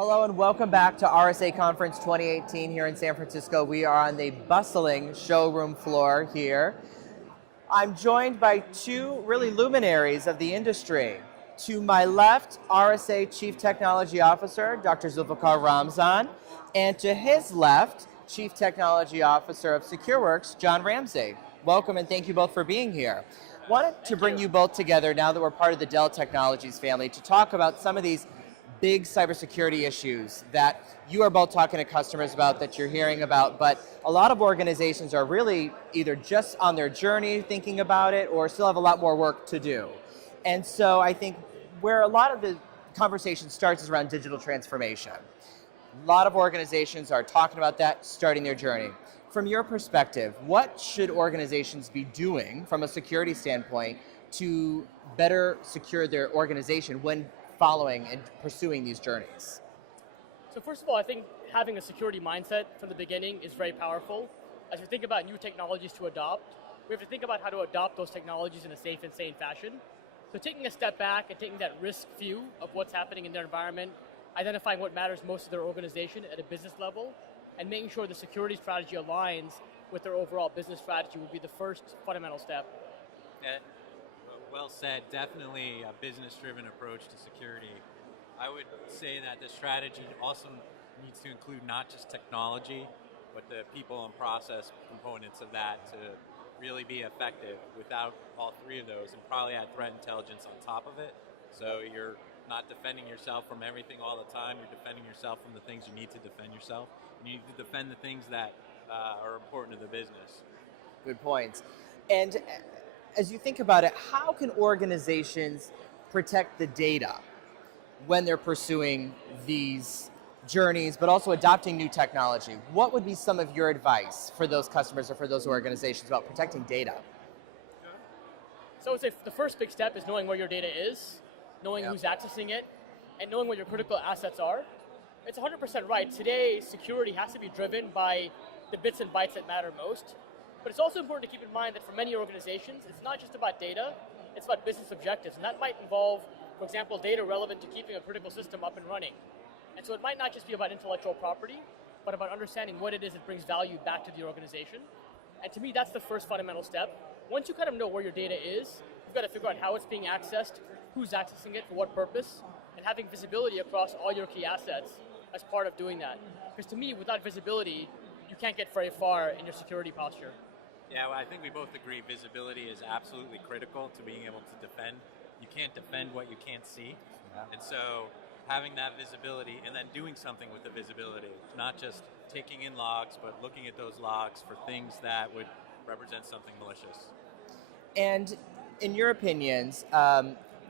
Hello and welcome back to RSA Conference 2018 here in San Francisco. We are on the bustling showroom floor here. I'm joined by two really luminaries of the industry. To my left, RSA Chief Technology Officer, Dr. Zulfikar Ramzan, and to his left, Chief Technology Officer of Secureworks, John Ramsey. Welcome and thank you both for being here. Wanted to bring you both together now that we're part of the Dell Technologies family to talk about some of these big cybersecurity issues that you are both talking to customers about, that you're hearing about, but a lot of organizations are really either just on their journey thinking about it or still have a lot more work to do. And so I think where a lot of the conversation starts is around digital transformation. A lot of organizations are talking about that, starting their journey. From your perspective, what should organizations be doing from a security standpoint to better secure their organization when following and pursuing these journeys? So first of all, I think having a security mindset from the beginning is very powerful. As we think about new technologies to adopt, we have to think about how to adopt those technologies in a safe and sane fashion. So taking a step back and taking that risk view of what's happening in their environment, identifying what matters most to their organization at a business level, and making sure the security strategy aligns with their overall business strategy would be the first fundamental step. Well said. Definitely a business-driven approach to security. I would say that the strategy also needs to include not just technology, but the people and process components of that to really be effective. Without all three of those, and probably add threat intelligence on top of it, so you're not defending yourself from everything all the time, you're defending yourself from the things you need to defend yourself. You need to defend the things that are important to the business. Good points. And as you think about it, how can organizations protect the data when they're pursuing these journeys, but also adopting new technology? What would be some of your advice for those customers or for those organizations about protecting data? So I would say the first big step is knowing where your data is, knowing who's accessing it, and knowing what your critical assets are. It's 100% right. Today, security has to be driven by the bits and bytes that matter most. But it's also important to keep in mind that for many organizations, it's not just about data, it's about business objectives. And that might involve, for example, data relevant to keeping a critical system up and running. And so it might not just be about intellectual property, but about understanding what it is that brings value back to the organization. And to me, that's the first fundamental step. Once you kind of know where your data is, you've got to figure out how it's being accessed, who's accessing it, for what purpose, and having visibility across all your key assets as part of doing that. Because to me, without visibility, you can't get very far in your security posture. Yeah, well, I think we both agree visibility is absolutely critical to being able to defend. You can't defend what you can't see. Yeah. And so having that visibility and then doing something with the visibility, not just taking in logs, but looking at those logs for things that would represent something malicious. And in your opinions,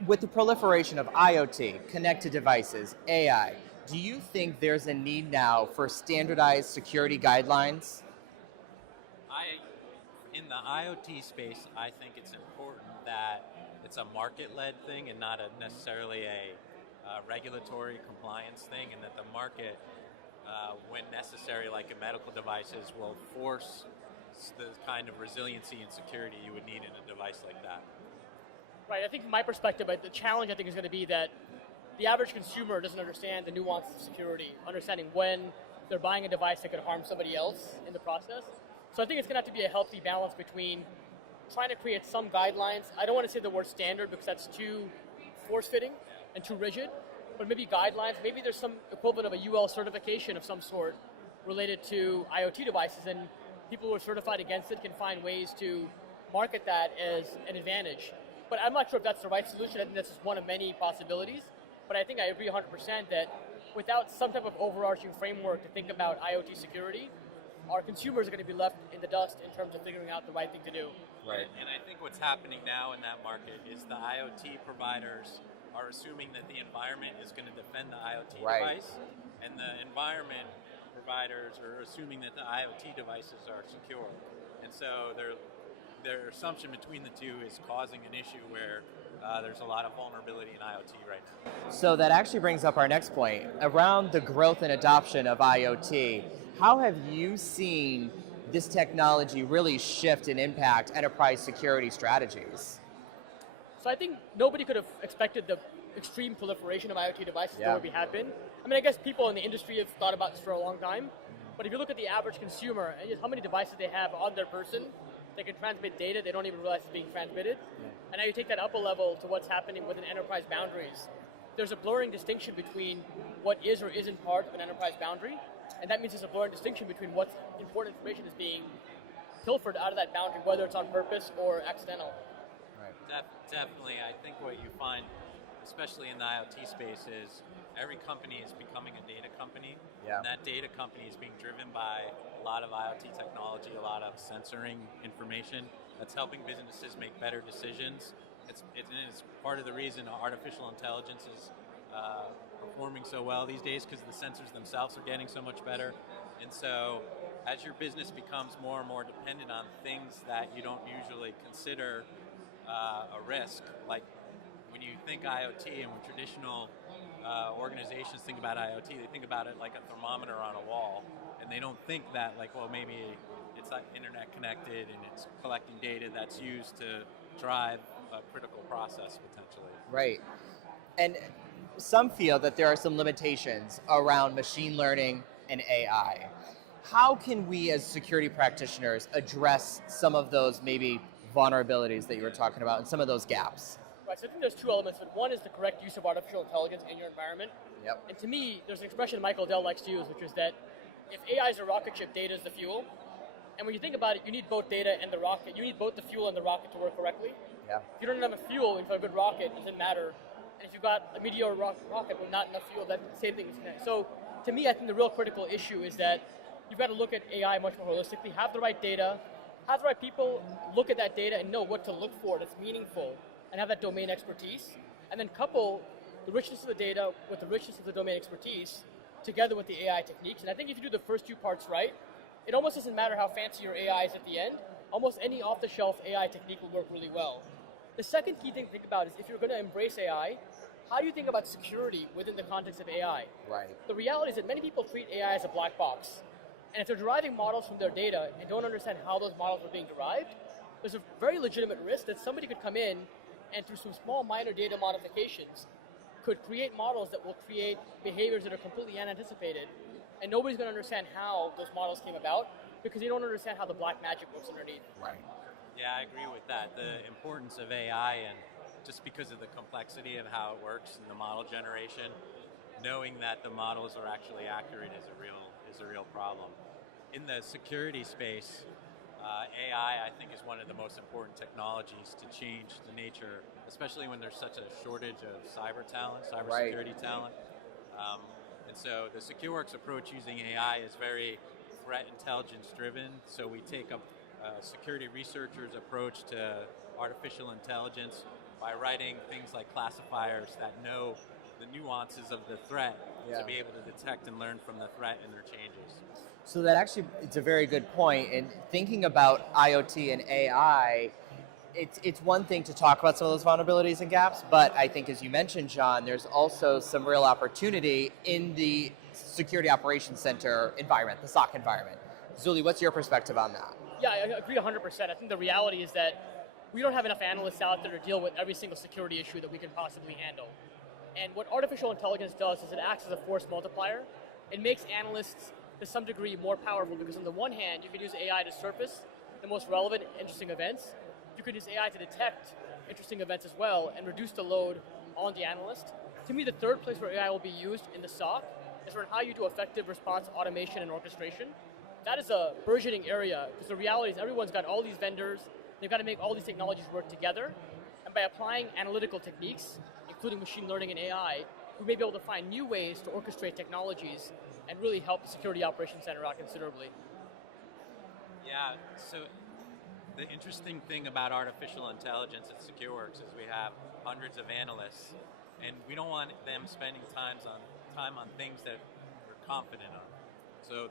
with the proliferation of IoT, connected devices, AI, do you think there's a need now for standardized security guidelines? In the IoT space, I think it's important that it's a market-led thing and not necessarily a regulatory compliance thing, and that the market, when necessary, like in medical devices, will force the kind of resiliency and security you would need in a device like that. Right, I think from my perspective, the challenge I think is going to be that the average consumer doesn't understand the nuances of security, understanding when they're buying a device that could harm somebody else in the process. So I think it's going to have to be a healthy balance between trying to create some guidelines. I don't want to say the word standard because that's too force-fitting and too rigid, but maybe guidelines. Maybe there's some equivalent of a UL certification of some sort related to IoT devices, and people who are certified against it can find ways to market that as an advantage. But I'm not sure if that's the right solution. I think that's just one of many possibilities. But I think I agree 100% that without some type of overarching framework to think about IoT security, our consumers are going to be left in the dust in terms of figuring out the right thing to do. Right. And I think what's happening now in that market is the IoT providers are assuming that the environment is going to defend the IoT device, and the environment providers are assuming that the IoT devices are secure. And so their assumption between the two is causing an issue where there's a lot of vulnerability in IoT right now. So that actually brings up our next point. Around the growth and adoption of IoT, how have you seen this technology really shift and impact enterprise security strategies? So I think nobody could have expected the extreme proliferation of IoT devices to where we have been. I mean, I guess people in the industry have thought about this for a long time, but if you look at the average consumer and just how many devices they have on their person, they can transmit data they don't even realize is being transmitted. And now you take that up a level to what's happening within enterprise boundaries. There's a blurring distinction between what is or isn't part of an enterprise boundary, and that means there's a blurring distinction between what important information is being pilfered out of that boundary, whether it's on purpose or accidental. Right. Definitely. I think what you find, especially in the IoT space, is every company is becoming a data company. And that data company is being driven by a lot of IoT technology, a lot of sensoring information that's helping businesses make better decisions. It's part of the reason artificial intelligence is performing so well these days, because the sensors themselves are getting so much better. And so as your business becomes more and more dependent on things that you don't usually consider a risk, like when you think IoT and when traditional organizations think about IoT, they think about it like a thermometer on a wall, and they don't think that like, well, maybe it's like internet connected and it's collecting data that's used to drive a critical process potentially. Right. And some feel that there are some limitations around machine learning and AI. How can we as security practitioners address some of those maybe vulnerabilities that you were talking about and some of those gaps? Right, so I think there's two elements. One is the correct use of artificial intelligence in your environment. And to me, there's an expression Michael Dell likes to use, which is that if AI is a rocket ship, data is the fuel. And when you think about it, you need both data and the rocket. You need both the fuel and the rocket to work correctly. If you don't have enough fuel and for a good rocket, it doesn't matter. And if you've got a mediocre rocket with not enough fuel, that same thing is connected. So to me, I think the real critical issue is that you've got to look at AI much more holistically, have the right data, have the right people look at that data and know what to look for that's meaningful, and have that domain expertise, and then couple the richness of the data with the richness of the domain expertise together with the AI techniques. And I think if you do the first two parts right, it almost doesn't matter how fancy your AI is at the end. Almost any off-the-shelf AI technique will work really well. The second key thing to think about is if you're going to embrace AI, how do you think about security within the context of AI? The reality is that many people treat AI as a black box. And if they're deriving models from their data and don't understand how those models are being derived, there's a very legitimate risk that somebody could come in and through some small minor data modifications could create models that will create behaviors that are completely unanticipated, and nobody's going to understand how those models came about because they don't understand how the black magic works underneath. Yeah, I agree with that. The importance of AI, and just because of the complexity of how it works in the model generation, knowing that the models are actually accurate is a real problem. In the security space, AI, I think, is one of the most important technologies to change the nature, especially when there's such a shortage of cybersecurity talent. And so the Secureworks approach using AI is very threat intelligence driven. So we take a security researcher's approach to artificial intelligence by writing things like classifiers that know the nuances of the threat to be able to detect and learn from the threat and their changes. So that actually, it's a very good point. And thinking about IoT and AI, it's one thing to talk about some of those vulnerabilities and gaps, but I think, as you mentioned, John, there's also some real opportunity in the Security Operations Center environment, the SOC environment. Zuli, what's your perspective on that? Yeah, I agree 100%. I think the reality is that we don't have enough analysts out there to deal with every single security issue that we can possibly handle. And what artificial intelligence does is it acts as a force multiplier. It makes analysts, to some degree, more powerful because on the one hand, you can use AI to surface the most relevant, interesting events. You could use AI to detect interesting events as well and reduce the load on the analyst. To me, the third place where AI will be used in the SOC is for how you do effective response automation and orchestration. That is a burgeoning area because the reality is everyone's got all these vendors, they've got to make all these technologies work together, and by applying analytical techniques, including machine learning and AI, we may be able to find new ways to orchestrate technologies and really help the Security Operations Center out considerably. Yeah, so the interesting thing about artificial intelligence at Secureworks is we have hundreds of analysts, and we don't want them spending time on things that we're confident on. So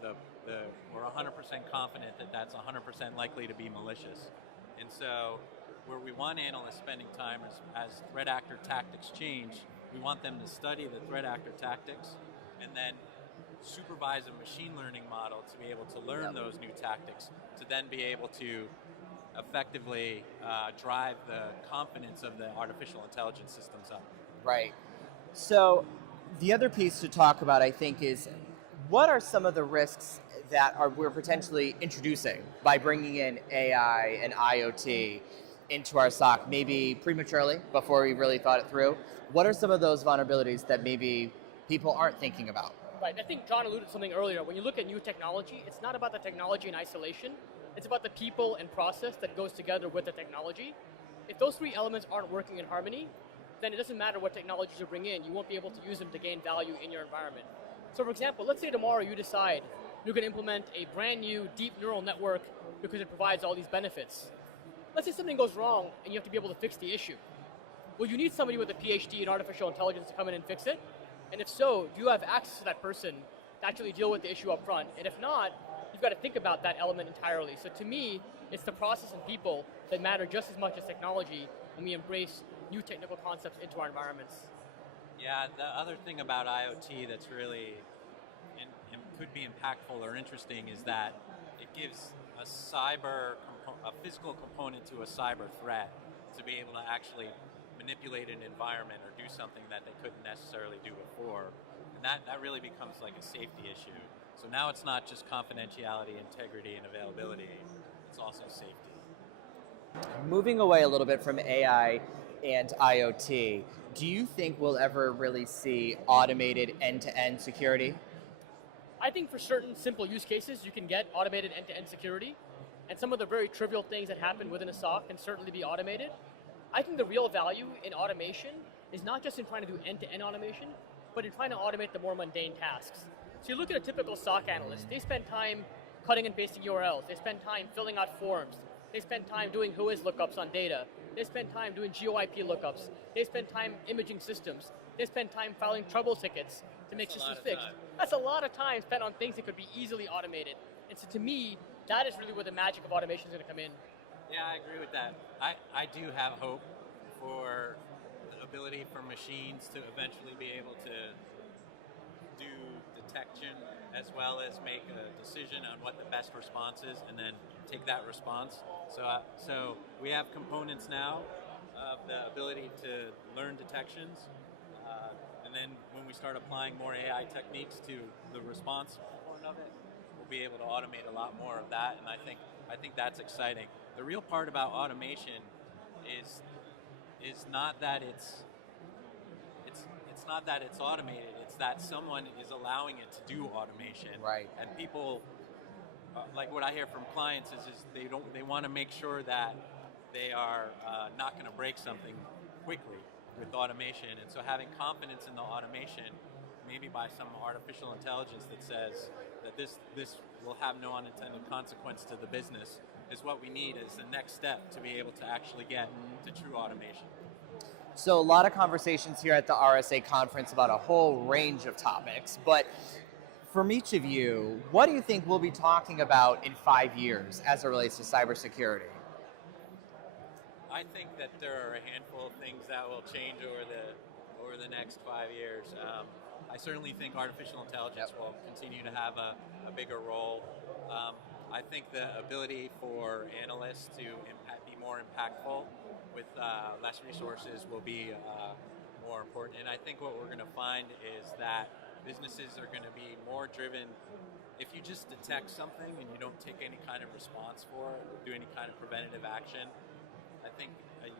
we're 100% confident that that's 100% likely to be malicious. And so where we want analysts spending time is as threat actor tactics change, we want them to study the threat actor tactics and then supervise a machine learning model to be able to learn those new tactics to then be able to effectively drive the confidence of the artificial intelligence systems up. Right. So the other piece to talk about, I think, is what are some of the risks that we're potentially introducing by bringing in AI and IoT into our SOC, maybe prematurely before we really thought it through? What are some of those vulnerabilities that maybe people aren't thinking about? Right, I think John alluded to something earlier. When you look at new technology, it's not about the technology in isolation. It's about the people and process that goes together with the technology. If those three elements aren't working in harmony, then it doesn't matter what technologies you bring in. You won't be able to use them to gain value in your environment. So for example, let's say tomorrow you decide you're going to implement a brand new deep neural network because it provides all these benefits. Let's say something goes wrong and you have to be able to fix the issue. Well, you need somebody with a PhD in artificial intelligence to come in and fix it. And if so, do you have access to that person to actually deal with the issue up front? And if not, you've got to think about that element entirely. So to me, it's the process and people that matter just as much as technology when we embrace new technical concepts into our environments. Yeah, the other thing about IoT that's really could be impactful or interesting is that it gives a physical component to a cyber threat to be able to actually manipulate an environment or do something that they couldn't necessarily do before. And that really becomes like a safety issue. So now it's not just confidentiality, integrity, and availability, it's also safety. Moving away a little bit from AI and IoT, do you think we'll ever really see automated end-to-end security? I think for certain simple use cases, you can get automated end-to-end security, and some of the very trivial things that happen within a SOC can certainly be automated. I think the real value in automation is not just in trying to do end-to-end automation, but in trying to automate the more mundane tasks. So you look at a typical SOC analyst, they spend time cutting and pasting URLs, they spend time filling out forms, they spend time doing whois lookups on data, they spend time doing GeoIP lookups, they spend time imaging systems, they spend time filing trouble tickets to make systems fixed. That's a lot of time spent on things that could be easily automated. And so to me, that is really where the magic of automation is going to come in. Yeah, I agree with that. I do have hope for the ability for machines to eventually be able to do detection as well as make a decision on what the best response is and then take that response. So we have components now of the ability to learn detections. And then when we start applying more AI techniques to the response component of it, we'll be able to automate a lot more of that. And I think that's exciting. The real part about automation is not that it's not that it's automated. It's that someone is allowing it to do automation. Right. And people, like what I hear from clients is they want to make sure that they are not going to break something quickly with automation. And so having confidence in the automation, maybe by some artificial intelligence that says that this will have no unintended consequence to the business, is what we need as the next step to be able to actually get to true automation. So a lot of conversations here at the RSA conference about a whole range of topics, but from each of you, what do you think we'll be talking about in 5 years as it relates to cybersecurity? I think that there are a handful of things that will change over the next 5 years. I certainly think artificial intelligence will continue to have a bigger role. I think the ability for analysts to be more impactful with less resources will be more important. And I think what we're going to find is that businesses are going to be more driven. If you just detect something and you don't take any kind of response for it or do any kind of preventative action, I think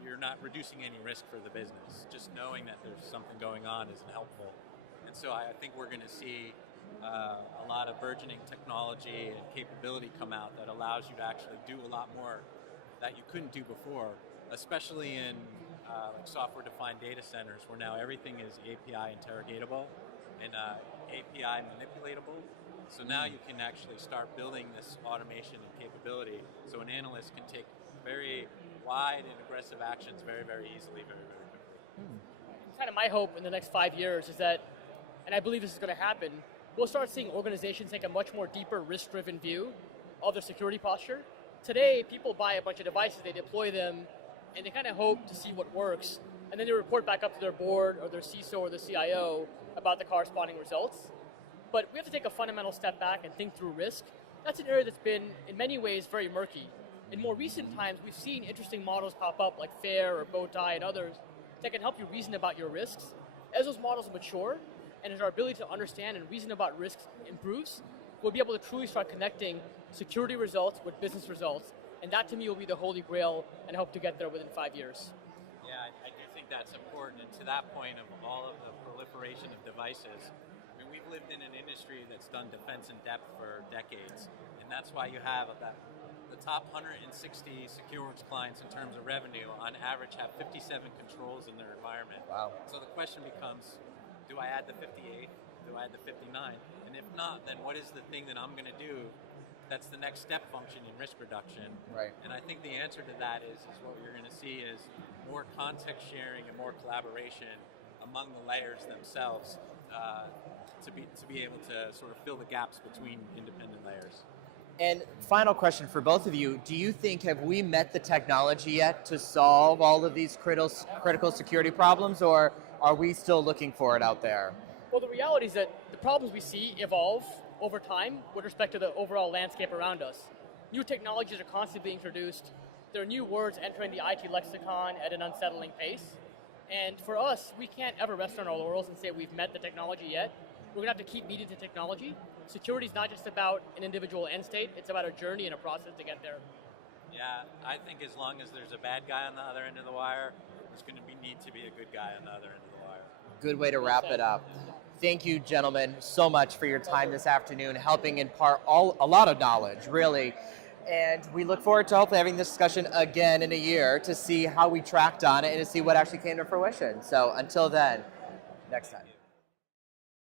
you're not reducing any risk for the business. Just knowing that there's something going on isn't helpful. And so I think we're going to see a lot of burgeoning technology and capability come out that allows you to actually do a lot more that you couldn't do before, especially in like software-defined data centers where now everything is API interrogatable and API manipulatable. So now you can actually start building this automation and capability so an analyst can take very wide and aggressive actions very, very easily, very, very quickly. Kind of my hope in the next 5 years is that, and I believe this is going to happen, we'll start seeing organizations take a much more deeper risk-driven view of their security posture. Today, people buy a bunch of devices, they deploy them, and they kind of hope to see what works, and then they report back up to their board or their CISO or the CIO about the corresponding results. But we have to take a fundamental step back and think through risk. That's an area that's been, in many ways, very murky. In more recent times, we've seen interesting models pop up like FAIR or Bowtie and others that can help you reason about your risks. As those models mature, and as our ability to understand and reason about risks improves, we'll be able to truly start connecting security results with business results. And that to me will be the holy grail, and I hope to get there within 5 years. Yeah, I do think that's important. And to that point of all of the proliferation of devices, I mean, we've lived in an industry that's done defense in depth for decades. And that's why you have about the top 160 Secureworks clients in terms of revenue, on average, have 57 controls in their environment. Wow. So the question becomes, do I add the 58? Do I add the 59? And if not, then what is the thing that I'm going to do that's the next step function in risk reduction? Right. And I think the answer to that is what you're going to see is more context sharing and more collaboration among the layers themselves to be able to sort of fill the gaps between independent layers. And final question for both of you, do you think, have we met the technology yet to solve all of these critical security problems, or are we still looking for it out there? Well, the reality is that the problems we see evolve over time with respect to the overall landscape around us. New technologies are constantly being introduced. There are new words entering the IT lexicon at an unsettling pace. And for us, we can't ever rest on our laurels and say we've met the technology yet. We're going to have to keep meeting the technology. Security is not just about an individual end state, it's about a journey and a process to get there. Yeah, I think as long as there's a bad guy on the other end of the wire, there's going to need to be a good guy on the other end of the wire. Good way to wrap it up. Thank you, gentlemen, so much for your time this afternoon, helping impart a lot of knowledge, really. And we look forward to hopefully having this discussion again in a year to see how we tracked on it and to see what actually came to fruition. So until then, next time.